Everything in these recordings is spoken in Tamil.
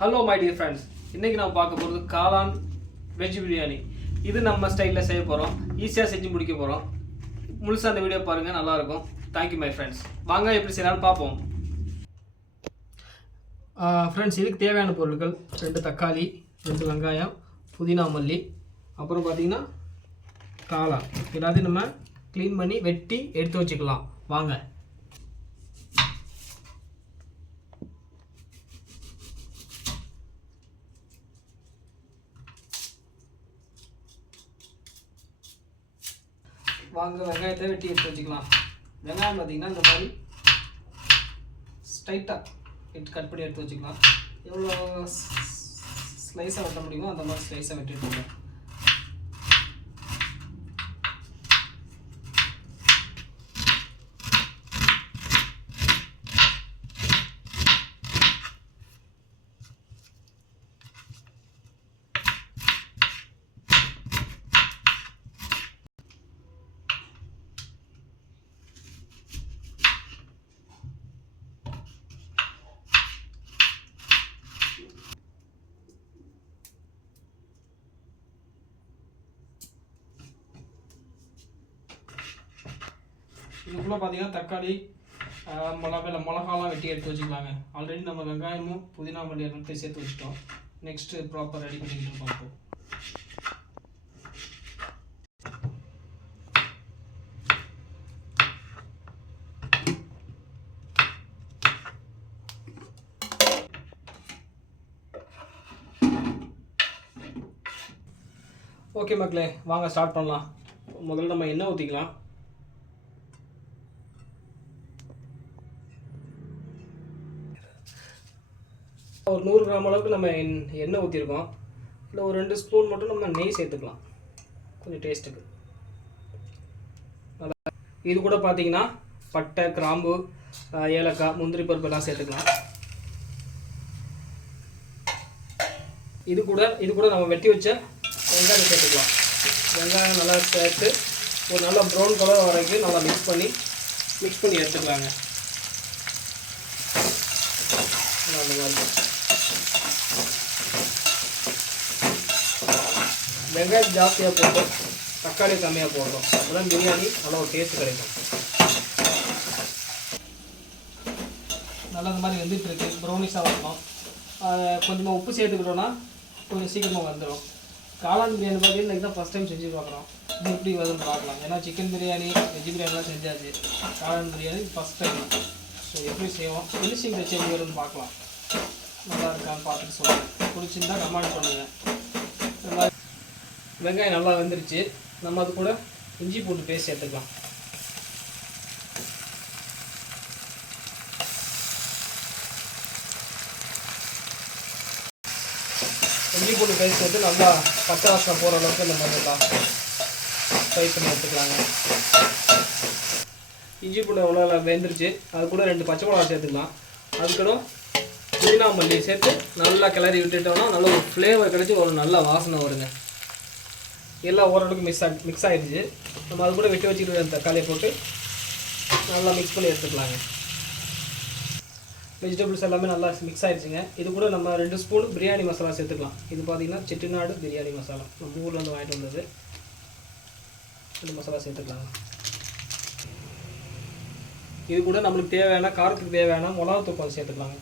ஹலோ மை டியர் ஃப்ரெண்ட்ஸ், இன்றைக்கி நம்ம பார்க்க போகிறது காளான் வெஜ் பிரியாணி. இது நம்ம ஸ்டைலில் செய்ய போகிறோம், ஈஸியாக செஞ்சு முடிக்க போகிறோம். முழுசாக அந்த வீடியோ பாருங்கள், நல்லாயிருக்கும். Thank you my friends. வாங்க எப்படி செய்யலாம்னு பார்ப்போம். ஃப்ரெண்ட்ஸ், இதுக்கு தேவையான பொருட்கள் 2 தக்காளி, 2 வெங்காயம், புதினா மல்லி, அப்புறம் பார்த்திங்கன்னா காளான். எல்லாத்தையும் நம்ம க்ளீன் பண்ணி வெட்டி எடுத்து வச்சுக்கலாம். வாங்க. வெங்காயத்தை வெட்டி எடுத்து வச்சுக்கலாம். வெங்காயம் பார்த்திங்கன்னா இந்த மாதிரி ஸ்ட்ரைட்டாக கட் பண்ணி எடுத்து வச்சுக்கலாம். எவ்வளோ ஸ்லைஸாக வெட்ட முடியுமோ அந்த மாதிரி ஸ்லைஸாக வெட்டி எடுத்துக்கலாம். இதுக்குள்ளே பார்த்தீங்கன்னா தக்காளி, மிளகாலாம் வெட்டி எடுத்து வச்சுக்கலாங்க. ஆல்ரெடி நம்ம வெங்காயமும் புதினா மல்லி எல்லாத்தையும் சேர்த்து வச்சுட்டோம். நெக்ஸ்ட்டு ப்ராப்பர் ரெடி பண்ணிக்கிட்டு பார்ப்போம். ஓகே மக்களே, வாங்க ஸ்டார்ட் பண்ணலாம். முதல்ல நம்ம எண்ணெய் ஊற்றிக்கலாம். ஒரு 100 கிராம் அளவுக்கு நம்ம எண்ணெய் ஊற்றிருக்கோம். இல்லை ஒரு 2 ஸ்பூன் மட்டும் நம்ம நெய் சேர்த்துக்கலாம், கொஞ்சம் டேஸ்ட்டுக்கு. இது கூட பார்த்தீங்கன்னா பட்டை, கிராம்பு, ஏலக்காய், முந்திரி பருப்பு எல்லாம் சேர்த்துக்கலாம். இது கூட நம்ம வெட்டி வச்ச வெங்காயம் சேர்த்துக்கலாம். வெங்காயம் நல்லா சேர்த்து ஒரு நல்லா ப்ரௌன் கலர் வரைக்கும் நல்லா மிக்ஸ் பண்ணி எடுத்துக்கலாங்க. அந்த மாதிரி வெங்காயம் ஜாஸ்தியாக போட்டோம், தக்காளி கம்மியாக போட்டோம். அப்போதான் பிரியாணி நல்லா ஒரு டேஸ்ட் கிடைக்கும். நல்லா இந்த மாதிரி வெந்துட்டு இருக்கு, ப்ரௌனிஷாக வரணும். கொஞ்சமாக உப்பு சேர்த்துக்கிட்டோன்னா கொஞ்சம் சீக்கிரமாக வந்துடும். காளான் பிரியாணி பார்த்தீங்கன்னா இன்றைக்கி தான் ஃபஸ்ட் டைம் செஞ்சு பார்க்குறோம். இது எப்படி வருதுன்னு பார்க்கலாம். ஏன்னா சிக்கன் பிரியாணி, வெஜ் பிரியாணிலாம் செஞ்சாச்சு. காளான் பிரியாணி ஃபஸ்ட் டைம். ஸோ எப்படி செய்வோம், ஃபினிஷிங் வச்சு எப்படி வருதுன்னு பார்க்கலாம். நல்லா இருக்கான்னு பார்த்துட்டு சொல்லுங்கள். பிடிச்சிருந்தா கமெண்ட் பண்ணுங்கள். வெங்காயம் நல்லா வெந்துருச்சு. நம்ம அது கூட இஞ்சி பூண்டு பேஸ்ட் சேர்த்துக்கலாம். இஞ்சி பூண்டு பேஸ்ட் சேர்த்து நல்லா பச்சை வாசனை போகிற அளவுக்கு நம்ம நல்லா ஃப்ரை பண்ணி எடுத்துக்கலாங்க. இஞ்சி பூண்டு அவ்வளோ வெந்துருச்சு. அது கூட 2 பச்சை மிளகா சேர்த்துக்கலாம். அதுக்கப்புறம் புதினா மல்லி சேர்த்து நல்லா கிளறி விட்டுட்டோம்னா நல்ல ஒரு ஃப்ளேவர் கிடச்சி ஒரு நல்ல வாசனை வருங்க. எல்லாம் ஓரளவுக்கு மிக்ஸ் ஆகிடுச்சு. நம்ம அது கூட வெட்டி வச்சுக்கிற தக்காளியை போட்டு நல்லா மிக்ஸ் பண்ணி எடுத்துக்கலாங்க. வெஜிடபிள்ஸ் எல்லாமே நல்லா மிக்ஸ் ஆகிடுச்சுங்க. இது கூட நம்ம 2 ஸ்பூன் பிரியாணி மசாலா சேர்த்துக்கலாம். இது பார்த்திங்கன்னா செட்டிநாடு பிரியாணி மசாலா, நம்ம ஊரில் வந்து வாங்கிட்டு வந்தது. இந்த மசாலா சேர்த்துக்கலாங்க. இது கூட நம்மளுக்கு தேவையான காரத்துக்கு தேவையான மிளகாத்தூள் கொஞ்சம் சேர்த்துக்கலாங்க.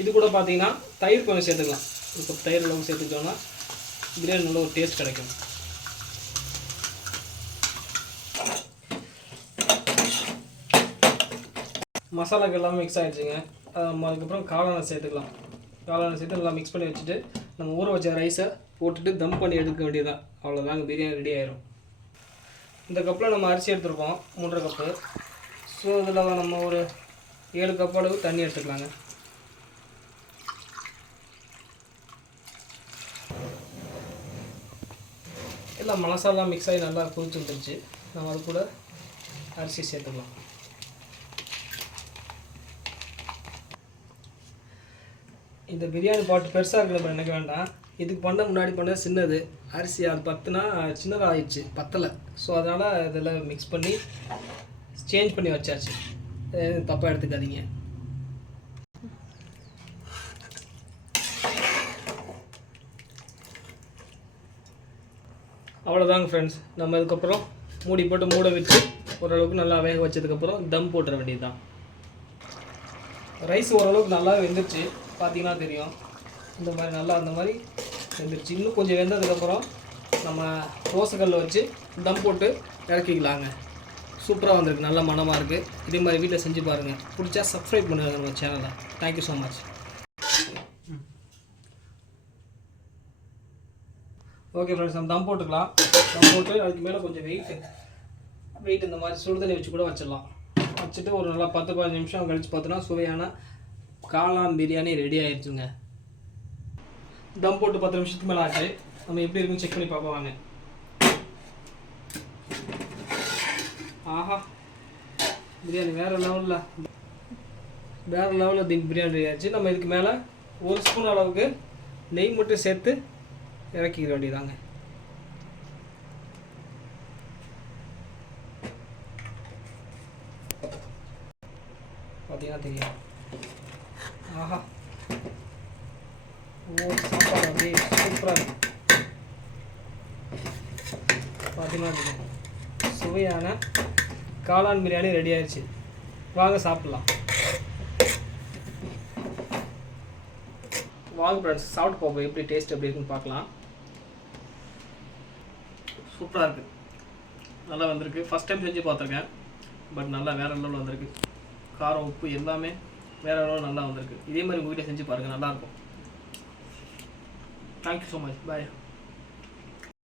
இது கூட பார்த்தீங்கன்னா தயிர் கொஞ்சம் சேர்த்துக்கலாம். இப்போ தயிர் அளவு சேர்த்துட்டோம்னா பிரியாணி நல்ல ஒரு டேஸ்ட் கிடைக்கும். மசாலாக்கு எல்லாமே மிக்ஸ் ஆகிடுச்சுங்க. அதுக்கப்புறம் காளானை சேர்த்துக்கலாம். காளானை சேர்த்து நல்லா மிக்ஸ் பண்ணி வச்சுட்டு நம்ம ஊற வச்ச ரைஸை போட்டுட்டு தம் பண்ணி எடுக்க வேண்டியதான். அவ்வளோதாங்க, பிரியாணி ரெடி ஆயிரும். இந்த கப்பில் நம்ம அரிசி எடுத்துருக்கோம் 3.5 கப்பு. ஸோ இதில் நம்ம ஒரு 7 கப் அளவு தண்ணி எடுத்துக்கலாங்க. எல்லாம் மசாலா மிக்ஸ் ஆகி நல்லா கொதிச்சு வந்துருச்சு. நம்ம அது கூட அரிசி சேர்த்துக்கலாம். இந்த பிரியாணி பாட்டு பெருசாக இருக்கிற எனக்கு வேண்டாம். இதுக்கு முன்னாடி பண்ண சின்னது அரிசி, அது பத்துனா சின்னதாக ஆயிடுச்சு, பத்தலை. ஸோ அதனால் இதெல்லாம் மிக்ஸ் பண்ணி சேஞ்ச் பண்ணி வச்சாச்சு. தப்பாக எடுத்துக்காதீங்க. அவ்வளோதாங்க ஃப்ரெண்ட்ஸ். நம்ம இதுக்கப்புறம் மூடி போட்டு மூட வச்சு ஓரளவுக்கு நல்லா வேக வச்சதுக்கப்புறம் தம் போட்டுற வேண்டியது தான். ரைஸ் ஓரளவுக்கு நல்லா வெந்துருச்சு, பார்த்தீங்கன்னா தெரியும். இந்த மாதிரி நல்லா அந்த மாதிரி வெந்துருச்சு. இன்னும் கொஞ்சம் வெந்ததுக்கப்புறம் நம்ம தோசைக்கல்லில் வச்சு தம் போட்டு இறக்கிக்கலாங்க. சூப்பராக வந்திருக்கு, நல்ல மனமாக இருக்குது. இதே மாதிரி வீட்டில் செஞ்சு பாருங்கள். பிடிச்சா சப்ஸ்கிரைப் பண்ணுங்கள் நம்ம சேனலை. Thank you so much. Okay friends, நம்ம தம் போட்டுக்கலாம். தம் போட்டு அதுக்கு மேலே கொஞ்சம் வெயிட் இந்த மாதிரி சுடுதண்ணி வச்சு கூட வச்சிடலாம். வச்சுட்டு ஒரு நல்லா 10-15 நிமிஷம் கழித்து பார்த்தோன்னா சுவையான காளான் பிரியாணி ரெடி ஆகிடுச்சுங்க. தம் போட்டு 10 நிமிஷத்துக்கு மேலே ஆச்சு. நம்ம எப்படி இருக்குன்னு செக் பண்ணி பார்ப்போம் வாங்க. ஆஹா, பிரியாணி வேறு லெவலில் பிரியாணி ரெடி ஆச்சு. நம்ம இதுக்கு மேலே 1 ஸ்பூன் அளவுக்கு நெய் மட்டும் சேர்த்து இறக்கிக்க வேண்டியதாங்க. பார்த்தீங்கன்னா தெரியும். ஆஹா, சாப்பாடு அப்படியே சூப்பராக இருக்கும். பார்த்தீங்கன்னா தெரியும், சுவையான காளான் பிரியாணி ரெடி ஆயிடுச்சு. வாங்க சாப்பிட்லாம். வாங்க ஃப்ரெண்ட்ஸ், சாப்பிட்டு பார்ப்போம் எப்படி டேஸ்ட் எப்படி இருக்குன்னு பார்க்கலாம். சூப்பராக இருக்குது, நல்லா வந்திருக்கு. ஃபஸ்ட் டைம் செஞ்சு பார்த்துருக்கேன், பட் நல்லா வேறு லெவலில் வந்திருக்கு. காரம் உப்பு எல்லாமே வேறு லெவலில் நல்லா வந்திருக்கு. இதே மாதிரி உங்கள் வீட்டில் செஞ்சு பாருங்கள், நல்லாயிருக்கும். Thank you so much. பாய்.